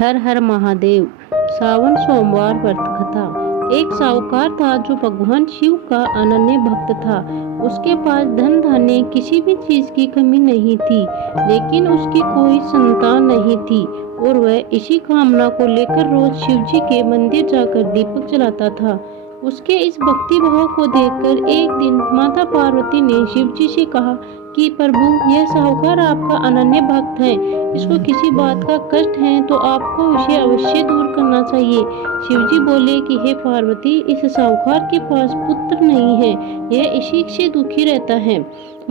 हर हर महादेव। सावन सोमवार व्रत कथा। एक साहूकार था जो भगवान शिव का अनन्य भक्त था। उसके पास धन धान्य किसी भी चीज की कमी नहीं थी, लेकिन उसकी कोई संतान नहीं थी और वह इसी कामना को लेकर रोज शिव जी के मंदिर जाकर दीपक जलाता था। उसके इस भक्ति भाव को देखकर एक दिन माता पार्वती ने शिव जी से कहा कि प्रभु, यह साहूकार आपका अनन्य भक्त है, इसको किसी बात का कष्ट है तो आपको इसे अवश्य दूर करना चाहिए। शिवजी बोले कि हे पार्वती, इस साहूकार के पास पुत्र नहीं है, यह इसी से दुखी रहता है।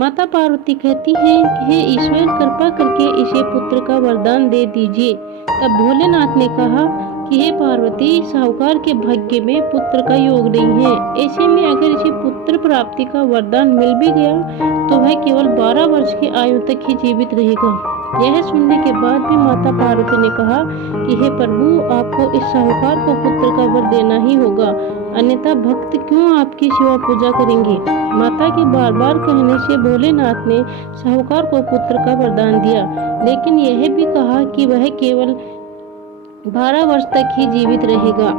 माता पार्वती कहती हैं कि हे ईश्वर, कृपा करके इसे पुत्र का वरदान दे दीजिए। तब भोलेनाथ ने कहा कि हे पार्वती, साहूकार के भाग्य में पुत्र का योग नहीं है। ऐसे में अगर इसे पुत्र प्राप्ति का वरदान मिल भी गया तो वह केवल 12 वर्ष की आयु तक ही जीवित रहेगा। यह सुनने के बाद भी माता पार्वती ने कहा कि हे प्रभु, आपको इस साहूकार को पुत्र का वर देना ही होगा, अन्यथा भक्त क्यों आपकी सेवा पूजा करेंगे। माता के बार बार कहने से भोलेनाथ ने साहूकार को पुत्र का वरदान दिया, लेकिन यह भी कहा कि वह केवल 12 वर्ष तक ही जीवित रहेगा।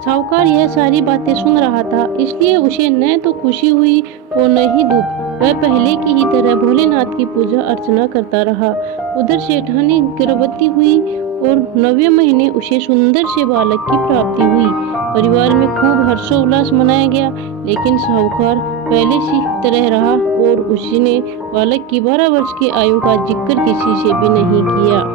साहूकार यह सारी बातें सुन रहा था, इसलिए उसे न तो खुशी हुई और न ही दुख। वह पहले की ही तरह भोलेनाथ की पूजा अर्चना करता रहा। उधर सेठानी गर्भवती हुई और 9वें महीने उसे सुंदर से बालक की प्राप्ति हुई। परिवार में खूब हर्षोल्लास मनाया गया, लेकिन साहूकार पहले सी तरह रहा और उसने बालक की 12 वर्ष की आयु का जिक्र किसी से भी नहीं किया।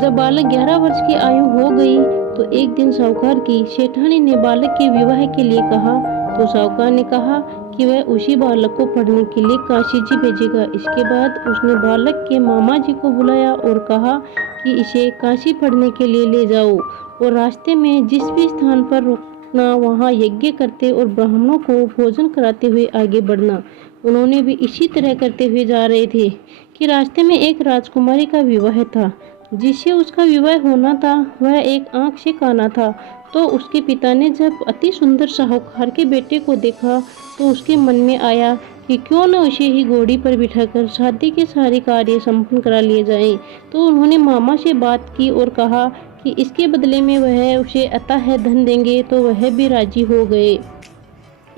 जब बालक 11 वर्ष की आयु हो गई तो एक दिन साहूकार की सेठानी ने बालक के विवाह के लिए कहा, तो साहूकार ने कहा कि वह उसी बालक को पढ़ने के लिए काशी जी भेजेगा। इसके बाद उसने बालक के मामा जी को बुलाया और कहा कि इसे काशी पढ़ने के लिए ले जाओ और रास्ते में जिस भी स्थान पर रुकना वहाँ यज्ञ करते और ब्राह्मणों को भोजन कराते हुए आगे बढ़ना। उन्होंने भी इसी तरह करते हुए जा रहे थे कि रास्ते में एक राजकुमारी का विवाह था। जिससे उसका विवाह होना था वह एक आंख से काना था। तो उसके पिता ने जब अति सुंदर साहूकार के बेटे को देखा तो उसके मन में आया कि क्यों न उसे ही घोड़ी पर बिठाकर शादी के सारे कार्य संपन्न करा लिए जाएं। तो उन्होंने मामा से बात की और कहा कि इसके बदले में वह उसे अतः धन देंगे, तो वह भी राजी हो गए।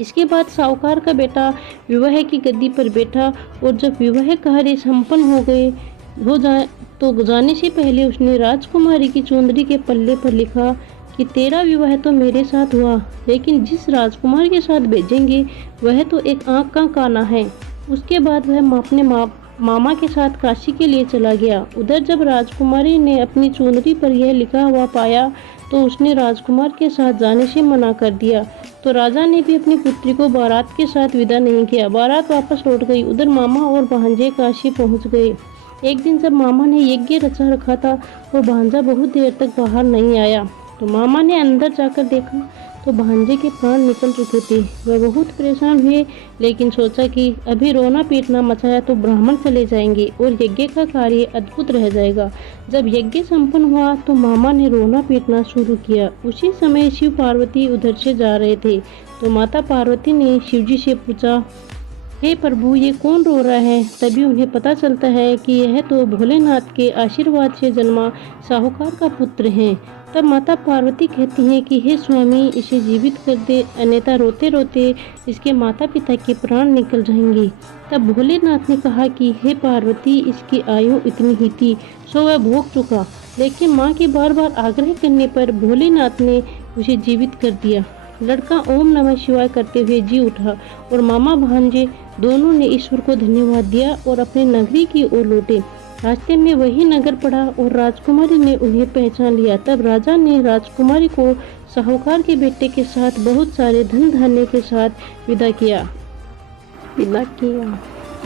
इसके बाद साहूकार का बेटा विवाह की गद्दी पर बैठा और जब विवाह कार्य संपन्न हो जाने से पहले उसने राजकुमारी की चुंदरी के पल्ले पर लिखा कि तेरा विवाह तो मेरे साथ हुआ, लेकिन जिस राजकुमार के साथ भेजेंगे वह तो एक आंख का काना है। उसके बाद वह अपने मामा के साथ काशी के लिए चला गया। उधर जब राजकुमारी ने अपनी चुंदरी पर यह लिखा हुआ पाया तो उसने राजकुमार के साथ जाने से मना कर दिया। तो राजा ने भी अपनी पुत्री को बारात के साथ विदा नहीं किया। बारात वापस लौट गई। उधर मामा और भांजे काशी पहुंच गए। एक दिन जब मामा ने यज्ञ रचा रखा था तो भांजा बहुत देर तक बाहर नहीं आया। तो मामा ने अंदर जाकर देखा तो भांजे के प्राण निकल चुके थे। वह बहुत परेशान हुए, लेकिन सोचा कि अभी रोना पीटना मचाया तो ब्राह्मण चले जाएंगे और यज्ञ का कार्य अद्भुत रह जाएगा। जब यज्ञ संपन्न हुआ तो मामा ने रोना पीटना शुरू किया। उसी समय शिव पार्वती उधर से जा रहे थे। तो माता पार्वती ने शिवजी से पूछा, हे प्रभु, ये कौन रो रहा है। तभी उन्हें पता चलता है कि यह तो भोलेनाथ के आशीर्वाद से जन्मा साहूकार का पुत्र है। तब माता पार्वती कहती हैं कि हे स्वामी, इसे जीवित कर दे, अन्यथा रोते रोते इसके माता पिता के प्राण निकल जाएंगे। तब भोलेनाथ ने कहा कि हे पार्वती, इसकी आयु इतनी ही थी सो वह भोग चुका। लेकिन माँ के बार बार आग्रह करने पर भोलेनाथ ने उसे जीवित कर दिया। लड़का ओम नमः शिवाय करते हुए जी उठा और मामा भांजे दोनों ने ईश्वर को धन्यवाद दिया और अपने नगरी की ओर लौटे। रास्ते में वही नगर पड़ा और राजकुमारी ने उन्हें पहचान लिया। तब राजा ने राजकुमारी को साहूकार के बेटे के साथ बहुत सारे धन धान्य के साथ विदा किया।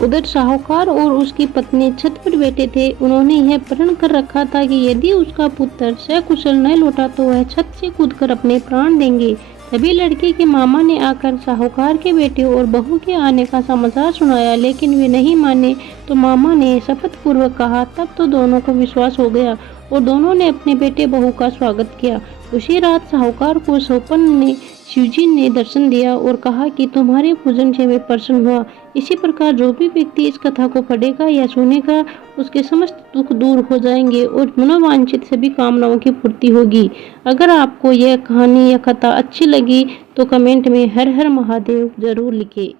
उधर साहूकार और उसकी पत्नी छत पर बैठे थे। उन्होंने यह प्रण कर रखा था कि यदि उसका पुत्र सकुशल न लौटा तो वह छत से कूदकर अपने प्राण देंगे। तभी लड़के के मामा ने आकर साहूकार के बेटे और बहू के आने का समाचार सुनाया, लेकिन वे नहीं माने। तो मामा ने शपथ पूर्वक कहा। तब तो दोनों को विश्वास हो गया और दोनों ने अपने बेटे बहू का स्वागत किया। उसी रात साहूकार को सौपन ने शिवजी ने दर्शन दिया और कहा कि तुम्हारे पूजन से मैं प्रसन्न हुआ। इसी प्रकार जो भी व्यक्ति इस कथा को पढ़ेगा या सुनेगा उसके समस्त दुख दूर हो जाएंगे और मनोवांछित सभी कामनाओं की पूर्ति होगी। अगर आपको यह कहानी या कथा अच्छी लगी तो कमेंट में हर हर महादेव जरूर लिखें।